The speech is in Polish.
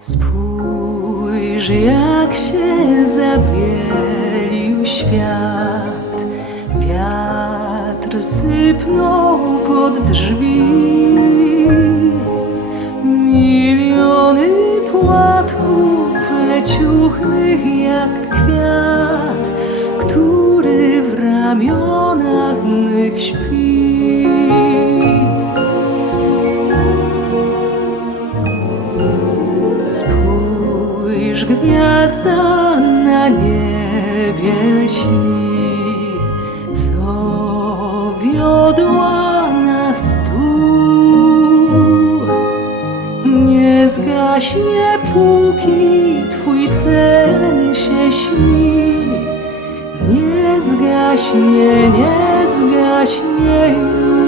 Spójrz, jak się zabielił świat. Wiatr sypnął pod drzwi. Miliony płatków leciuchnych jak kwiat, ramionach mych śpi. Spójrz, gwiazda na niebie lśni, co wiodła nas tu. Nie zgaśnie, póki twój zgaśnie, nie zgaśnie już.